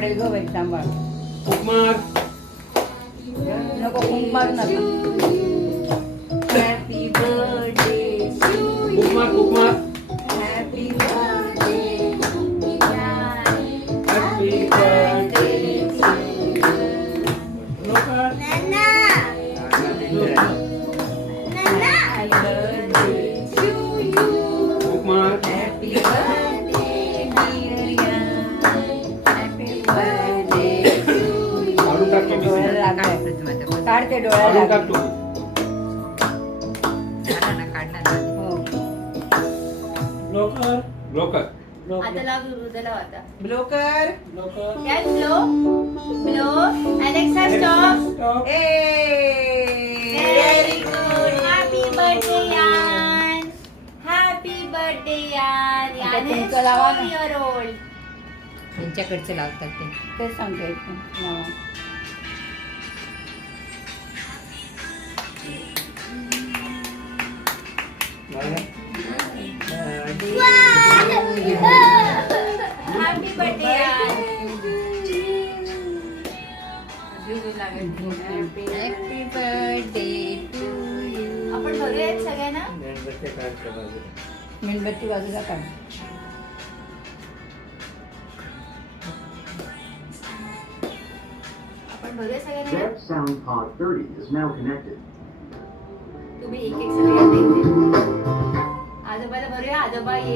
पडेल go by, सांभाळ. उपमार. नको खूप मारू नका. हॅपी बर्थडे उपमार उपमार. Happy birthday happy birthday. लवकर. उपमार. हॅपी बर्थडे हॅपी बर्थडे काढून टाक तुम्ही. डोळ्याला लागलाय. काढ ते डोळ्याला काढून टाक लागलाय. तुम्ही. हो. लवकर लवकर. आता लाव हृदयाला आता ब्लो कर. लवकर. Can blow blow Alexa stop very good happy birthday यान हॅपी बर्थडे यान आता यान तुमचं लावा ना. 4 year old त्यांच्याकडचे लावतात ते. तेच सांगते. हा. हॅपी बर्थडे यान हॅपी बर्थडे टू यू. आपण भरूयात सगळ्यांना मेणबत्ती बाजूला काढ. आपण भरूया सगळ्यांना Jet Sound Pod 30 is now connected. तुम्ही एक एक सगळ्यांना द्यायचे आजोबाला भरूया आजोबा ये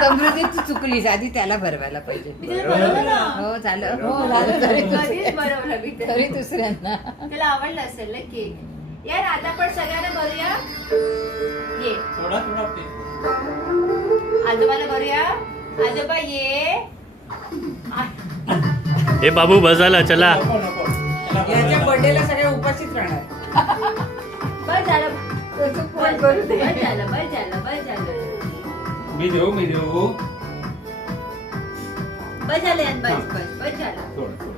समृद्धी तू चुकलीस, आधी त्याला भरवायला पाहिजे. मी त्याला भरवलं ना हो झालं. हो, झालं. तरी कधीच भरवलं मी त्याला. तरी दुसऱ्यांना. त्याला आवडलं असेल ना केक यार आता पण सगळ्यांना भरूया ये थोडा थोडा पे. आजोबाला भरूया आजोबा ये हे बाबू बसायला चला. नको नको. याच्या बर्थडेला सगळे उपस्थित राहणार. बस झालं तसं फोन करू दे. बस झालं बस झालं बस झालं मी देऊ मी देऊ. बस झालं यार बस बस बस झालं थोडं.